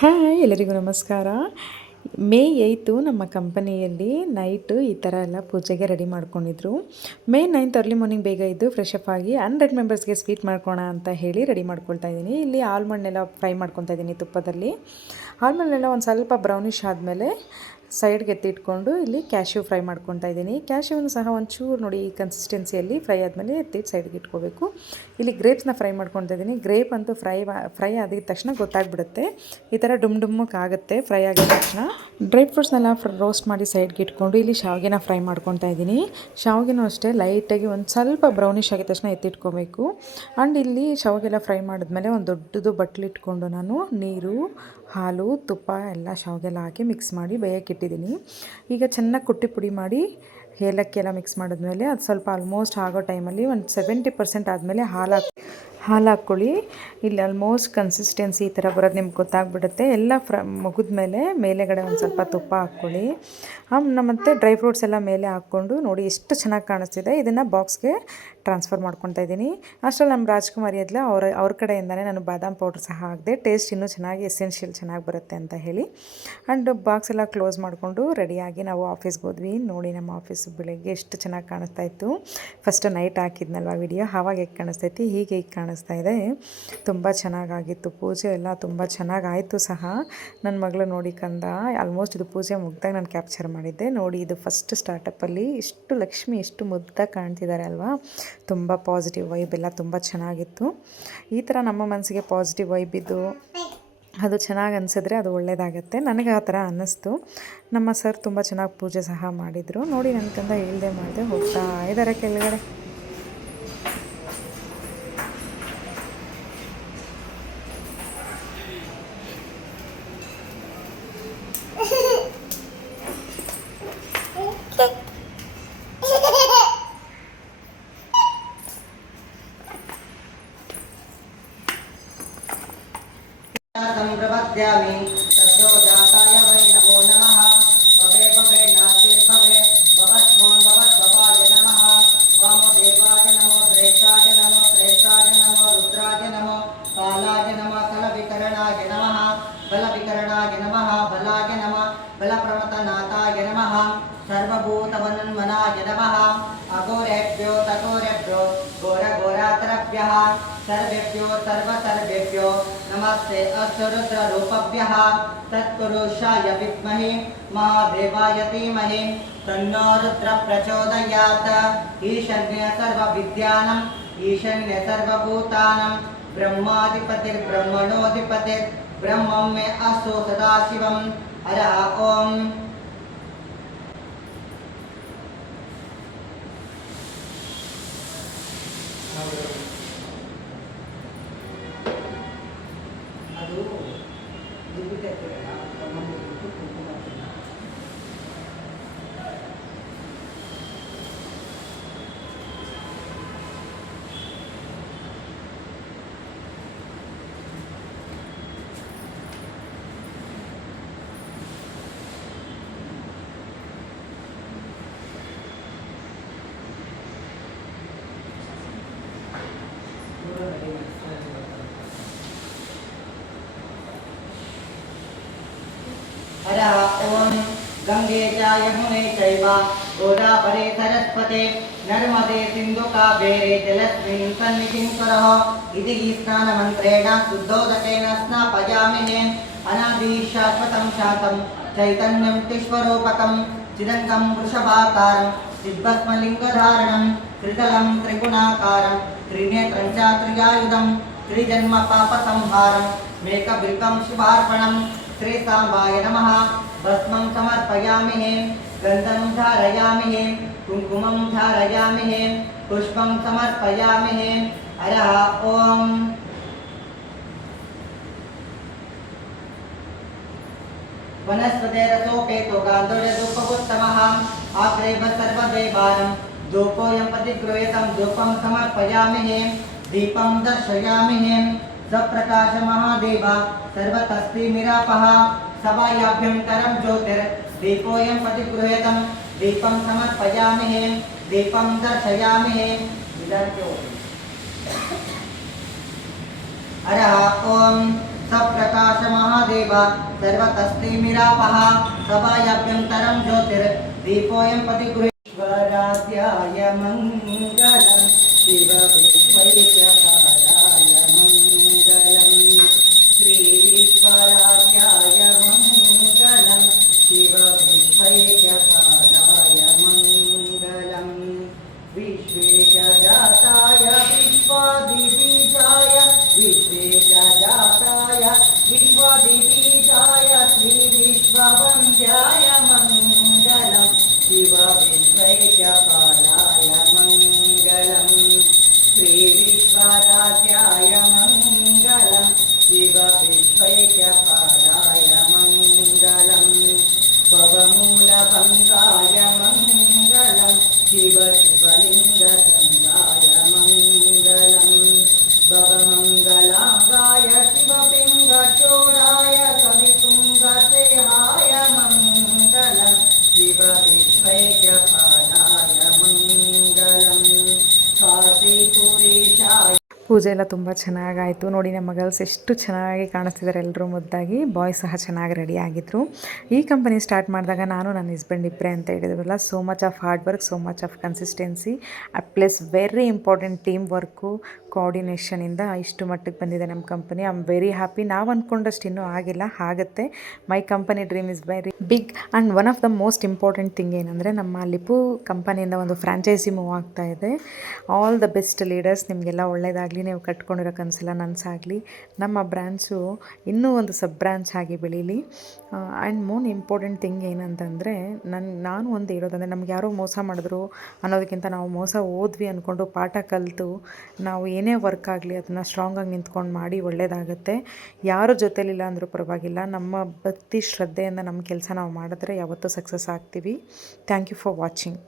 Hi ಎಲ್ಲರಿಗೂ ನಮಸ್ಕಾರ. ಮೇ 8 ನಮ್ಮ ಕಂಪನಿಯಲ್ಲಿ ನೈಟು ಈ ಥರ ಎಲ್ಲ ಪೂಜೆಗೆ ರೆಡಿ ಮಾಡ್ಕೊಂಡಿದ್ರು. ಮೇ 9 ಅರ್ಲಿ ಮಾರ್ನಿಂಗ್ ಬೇಗ ಇದ್ದು ಫ್ರೆಶ್ ಅಪ್ ಆಗಿ 100 ಮೆಂಬರ್ಸ್ಗೆ ಸ್ವೀಟ್ ಮಾಡ್ಕೋಣ ಅಂತ ಹೇಳಿ ರೆಡಿ ಮಾಡ್ಕೊಳ್ತಾ ಇದ್ದೀನಿ. ಇಲ್ಲಿ ಆಲ್ಮಂಡೆಲ್ಲ ಫ್ರೈ ಮಾಡ್ಕೊತಾ ಇದ್ದೀನಿ ತುಪ್ಪದಲ್ಲಿ. ಆಲ್ಮಂಡೆಲ್ಲ ಒಂದು ಸ್ವಲ್ಪ ಬ್ರೌನಿಷ್ ಆದಮೇಲೆ ಸೈಡ್ಗೆ ಎತ್ತಿಟ್ಕೊಂಡು ಇಲ್ಲಿ ಕ್ಯಾಶ್ಯೂ ಫ್ರೈ ಮಾಡ್ಕೊತಾ ಇದ್ದೀನಿ. ಕ್ಯಾಶ್ಯೂನು ಸಹ ಒಂಚೂರು ನೋಡಿ ಈ ಕನ್ಸಿಸ್ಟೆನ್ಸಿಯಲ್ಲಿ ಫ್ರೈ ಆದಮೇಲೆ ಎತ್ತಿಟ್ಟು ಸೈಡ್ಗೆ ಇಟ್ಕೋಬೇಕು. ಇಲ್ಲಿ ಗ್ರೇಪ್ಸ್ನ ಫ್ರೈ ಮಾಡ್ಕೊತಾ ಇದ್ದೀನಿ. ಗ್ರೇಪ್ ಅಂತೂ ಫ್ರೈ ಆಗಿದ ತಕ್ಷಣ ಗೊತ್ತಾಗ್ಬಿಡುತ್ತೆ, ಈ ಥರ ಡುಮ್ಮಕ್ಕೆ ಫ್ರೈ ಆಗಿದ ತಕ್ಷಣ. ಡ್ರೈ ಫ್ರೂಟ್ಸ್ನೆಲ್ಲ ರೋಸ್ಟ್ ಮಾಡಿ ಸೈಡ್ಗೆ ಇಟ್ಕೊಂಡು ಇಲ್ಲಿ ಶಾವಿಗೆನ ಫ್ರೈ ಮಾಡ್ಕೊತಾ ಇದ್ದೀನಿ. ಶಾವಿಗೆನೂ ಅಷ್ಟೇ ಲೈಟಾಗಿ ಒಂದು ಸ್ವಲ್ಪ ಬ್ರೌನಿಷ್ ಆಗಿದ ತಕ್ಷಣ ಎತ್ತಿಟ್ಕೋಬೇಕು. ಆ್ಯಂಡ್ ಇಲ್ಲಿ ಶಾವಿಗೆಲ್ಲ ಫ್ರೈ ಮಾಡಿದ್ಮೇಲೆ ಒಂದು ದೊಡ್ಡದು ಬಟ್ಲಿಟ್ಕೊಂಡು ನಾನು ನೀರು, ಹಾಲು, ತುಪ್ಪ ಎಲ್ಲ ಶಾವಿಗೆಲ್ಲ ಹಾಕಿ ಮಿಕ್ಸ್ ಮಾಡಿ ಬೇಯಕ್ಕಿಟ್ಟಿದ್ದೀನಿ. ಈಗ ಚೆನ್ನಾಗಿ ಕುಟ್ಟಿ ಪುಡಿ ಮಾಡಿ ಏಲಕ್ಕಿ ಎಲ್ಲ ಮಿಕ್ಸ್ ಮಾಡಿದ್ಮೇಲೆ ಅದು ಸ್ವಲ್ಪ ಆಲ್ಮೋಸ್ಟ್ ಆಗೋ ಟೈಮಲ್ಲಿ ಒಂದು 70% ಆದಮೇಲೆ ಹಾಲು ಹಾಕ್ಕೊಳ್ಳಿ. ಇಲ್ಲಿ ಆಲ್ಮೋಸ್ಟ್ ಕನ್ಸಿಸ್ಟೆನ್ಸಿ ಈ ಥರ ಬರೋದು ನಿಮ್ಗೆ ಗೊತ್ತಾಗ್ಬಿಡುತ್ತೆ. ಎಲ್ಲ ಮುಗಿದ್ಮೇಲೆ ಮೇಲೆಗಡೆ ಒಂದು ಸ್ವಲ್ಪ ತುಪ್ಪ ಹಾಕ್ಕೊಳ್ಳಿ. ಮತ್ತು ಡ್ರೈ ಫ್ರೂಟ್ಸ್ ಎಲ್ಲ ಮೇಲೆ ಹಾಕ್ಕೊಂಡು ನೋಡಿ ಎಷ್ಟು ಚೆನ್ನಾಗಿ ಕಾಣಿಸ್ತಿದೆ. ಇದನ್ನು ಬಾಕ್ಸ್ಗೆ ಟ್ರಾನ್ಸ್ಫರ್ ಮಾಡ್ಕೊತಾ ಇದ್ದೀನಿ. ಅಷ್ಟರಲ್ಲಿ ನಮ್ಮ ರಾಜ್ಕುಮಾರಿ ಎಲ್ಲ ಅವ್ರ ಕಡೆಯಿಂದನೇ ನಾನು ಬಾದಾಮ್ ಪೌಡ್ರ್ ಸಹ ಹಾಕಿದೆ, ಟೇಸ್ಟ್ ಇನ್ನೂ ಚೆನ್ನಾಗಿ ಎಸೆನ್ಷಿಯಲ್ ಚೆನ್ನಾಗಿ ಬರುತ್ತೆ ಅಂತ ಹೇಳಿ. ಆ್ಯಂಡ್ ಬಾಕ್ಸ್ ಎಲ್ಲ ಕ್ಲೋಸ್ ಮಾಡಿಕೊಂಡು ರೆಡಿಯಾಗಿ ನಾವು ಆಫೀಸ್ಗೆ ಹೋದ್ವಿ. ನೋಡಿ ನಮ್ಮ ಆಫೀಸು ಬೆಳಗ್ಗೆ ಎಷ್ಟು ಚೆನ್ನಾಗಿ ಕಾಣಿಸ್ತಾ ಇತ್ತು. ಫಸ್ಟ್ ನೈಟ್ ಹಾಕಿದ್ನಲ್ವ ವಿಡಿಯೋ, ಆವಾಗ ಹೇಗೆ ಕಾಣಿಸ್ತೈತಿ, ಹೀಗೆ ಕಾಣಿಸ್ತಾ ಇದೆ. ತುಂಬ ಚೆನ್ನಾಗಾಗಿತ್ತು ಪೂಜೆ ಎಲ್ಲ, ತುಂಬ ಚೆನ್ನಾಗಾಯಿತು ಸಹ. ನನ್ನ ಮಗಳು ನೋಡಿ ಕಂದ ಆಲ್ಮೋಸ್ಟ್ ಇದು ಪೂಜೆ ಮುಗ್ದಾಗ ನಾನು ಕ್ಯಾಪ್ಚರ್ ಮಾಡಿದ್ದೆ. ನೋಡಿ ಇದು ಫಸ್ಟ್ ಸ್ಟಾರ್ಟಪ್ಪಲ್ಲಿ ಇಷ್ಟು ಲಕ್ಷ್ಮಿ ಎಷ್ಟು ಮುದ್ದಾಗಿ ಕಾಣ್ತಿದ್ದಾರೆ ಅಲ್ವಾ. ತುಂಬ ಪಾಸಿಟಿವ್ ವೈಬ್ ಎಲ್ಲ ತುಂಬ ಚೆನ್ನಾಗಿತ್ತು. ಈ ಥರ ನಮ್ಮ ಮನಸ್ಸಿಗೆ ಪಾಸಿಟಿವ್ ವೈಬ್ ಇದ್ದು ಅದು ಚೆನ್ನಾಗಿ ಅನಿಸಿದ್ರೆ ಅದು ಒಳ್ಳೆಯದಾಗತ್ತೆ. ನನಗೆ ಆ ಥರ ಅನ್ನಿಸ್ತು. ನಮ್ಮ ಸರ್ ತುಂಬ ಚೆನ್ನಾಗಿ ಪೂಜೆ ಸಹ ಮಾಡಿದರು. ನೋಡಿ ನನ್ನ ಕಂದ ಹೇಳ್ದೆ ಮಾಡಿದೆ ಹೋಗ್ತಾ ಇದ್ದಾರೆ ಕೆಳಗಡೆ. संप्रपद्यामि ततो जाताय वै नमो नमः भवे भवे नातिर्भवे भवत्मोन् भवद्भवाय नमः वामदेवाय नमो श्रेष्ठाय नमो श्रेष्ठाय नमो रुद्राय नमो कालाय नमः कलविकरणाय नमः बलविकरणाय नमः बलाय नमः बलप्रवतनाथाय नमः सर्वभूतवन्मनाय नमः अघोरेभ्यो तघोरेभ्यो घोरघोरातरभ्यः सर्वेभ्यो सर्वसर्वेभ्यो नमस्ते अष्टरुद्ररूपभ्यः तत्पुरुषाय विद्महे महादेवाय धीमहि तन्नो रुद्रः प्रचोदयात् ईशन्य सर्वविद्यानाम् ईशन्य सर्वभूतानां ब्रह्माधिपतिर्ब्रह्मणोऽधिपतिर्ब्रह्मं मे अस्तु सदाशिवं हरः ओम् हरः ओम् गंगे च यमुने चैव गोदावरी सरस्वते नर्मदे सिन्धु कावेरी जलस्मिन् सन्निधिं कुरः इति स्नानमन्त्रेण शुद्धोदकेन स्नापयामि अनादि शाश्वतं शान्तं चैतन्यं विश्वरूपकं चिदङ्गं वृषभाकारं दिग्भस्मलिङ्गधारणं त्रितलं त्रिगुणाकारं त्रिनेत्रं च त्रियायुधं त्रिजन्म पापसंहारं मेकबिल्वं शुभार्पणं श्रीसाम्बाय नमः भस्मं समर्पयामि गन्धं धारयामि कुङ्कुमं धारयामि पुष्पं समर्पयामि हरः ओम् वनस्पतिरसोपेतो गान्धर्यधूपगोत्तमः आग्रेव सर्वदेवानं धूपोऽयं प्रतिगृह्यतं धूपं समर्पयामि दीपं दर्शयामि सप्रकाश महादेव सर्वतस्तिमिरापः सभायाभ्यन्तरं ज्योतिर्दीपोऽयं प्रतिगृह्यतं दीपं समर्पयामि दीपं दर्शयामि हरः ओम् सप्रकाश महादेव सर्वतस्तिमिरापः सभायाभ्यन्तरं ज्योतिर्दीपोऽयं प्रतिगृहीश्वराध्याय मङ्गलं शिवविश्वैक्यकालाय मङ्गलं श्रीविश्वराध्याय मङ्गलं शिवविश्वैक्यकालाय मङ्गलं विश्वेशजाताय विश्वादिबीजाय विश्वेशजाताय विश्वादिबीजाय श्रीविश्ववन्द्याय मङ्गलं शिवविश्वैक्यपालाय मङ्गलं श्रीविश्वराध्याय मङ्गलं शिवविश्वैक्यपालाय मङ्गलं भवमूलभङ्गाय मङ्गलं शिवशिवलिङ्गचन्द्राय मङ्गलं भवमङ्गलाङ्गाय शिवपिङ्गचोडाय कवितुङ्गसेहाय मङ्गलं शिवविश्वैक्यपालाय मङ्गलं काशीपुरीशाय. ಪೂಜೆ ಎಲ್ಲ ತುಂಬ ಚೆನ್ನಾಗಾಯಿತು ನೋಡಿ. ನಮ್ಮ ಗರ್ಲ್ಸ್ ಎಷ್ಟು ಚೆನ್ನಾಗಿ ಕಾಣಿಸ್ತಿದ್ದಾರೆ, ಎಲ್ಲರೂ ಮುದ್ದಾಗಿ. ಬಾಯ್ ಸಹ ಚೆನ್ನಾಗಿ ರೆಡಿ ಆಗಿದ್ದರು. ಈ ಕಂಪನಿ ಸ್ಟಾರ್ಟ್ ಮಾಡಿದಾಗ ನಾನು ನನ್ನ ಹಸ್ಬೆಂಡ್ ಇಬ್ಬರೇ ಅಂತ ಹೇಳಿದ್ರಲ್ಲ. So much of hard work, so much of consistency plus very important team work, ಕೋಆರ್ಡಿನೇಷನಿಂದ ಇಷ್ಟು ಮಟ್ಟಿಗೆ ಬಂದಿದೆ ನಮ್ಮ company. I am very happy. ನಾವು ಅಂದ್ಕೊಂಡಷ್ಟು ಇನ್ನೂ ಆಗಿಲ್ಲ, ಆಗುತ್ತೆ. My company dream is very big and one of the most important thing ಏನಂದರೆ ನಮ್ಮ ಲಿಪು ಕಂಪನಿಯಿಂದ ಒಂದು ಫ್ರಾಂಚೈಸಿ ಮೂವ್ ಆಗ್ತಾ ಇದೆ. ಆಲ್ ದ ಬೆಸ್ಟ್ ಲೀಡರ್ಸ್, ನಿಮಗೆಲ್ಲ ಒಳ್ಳೆಯದಾಗಲಿ. ನೀವು ಕಟ್ಕೊಂಡಿರೋ ಕನಸೆಲ್ಲ ನನಸಾಗಲಿ. ನಮ್ಮ ಬ್ರ್ಯಾಂಚು ಇನ್ನೂ ಒಂದು ಸಬ್ ಬ್ರ್ಯಾಂಚ್ ಆಗಿ ಬೆಳೀಲಿ. ಆ್ಯಂಡ್ ಮೋನ್ ಇಂಪಾರ್ಟೆಂಟ್ ಥಿಂಗ್ ಏನಂತಂದರೆ ನಾನು ಒಂದು ಹೇಳೋದಂದರೆ, ನಮ್ಗೆ ಯಾರೋ ಮೋಸ ಮಾಡಿದ್ರು ಅನ್ನೋದಕ್ಕಿಂತ ನಾವು ಮೋಸ ಹೋದ್ವಿ ಅಂದ್ಕೊಂಡು ಪಾಠ ಕಲಿತು ನಾವು ಏನೇ ವರ್ಕ್ ಆಗಲಿ ಅದನ್ನು ಸ್ಟ್ರಾಂಗಾಗಿ ನಿಂತ್ಕೊಂಡು ಮಾಡಿ ಒಳ್ಳೆಯದಾಗುತ್ತೆ. ಯಾರು ಜೊತೆಲಿಲ್ಲ ಅಂದರೂ ಪರವಾಗಿಲ್ಲ, ನಮ್ಮ ಭಕ್ತಿ ಶ್ರದ್ಧೆಯಿಂದ ನಮ್ಮ ಕೆಲಸ ನಾವು ಮಾಡಿದ್ರೆ ಯಾವತ್ತೂ ಸಕ್ಸಸ್ ಆಗ್ತೀವಿ. Thank you for watching.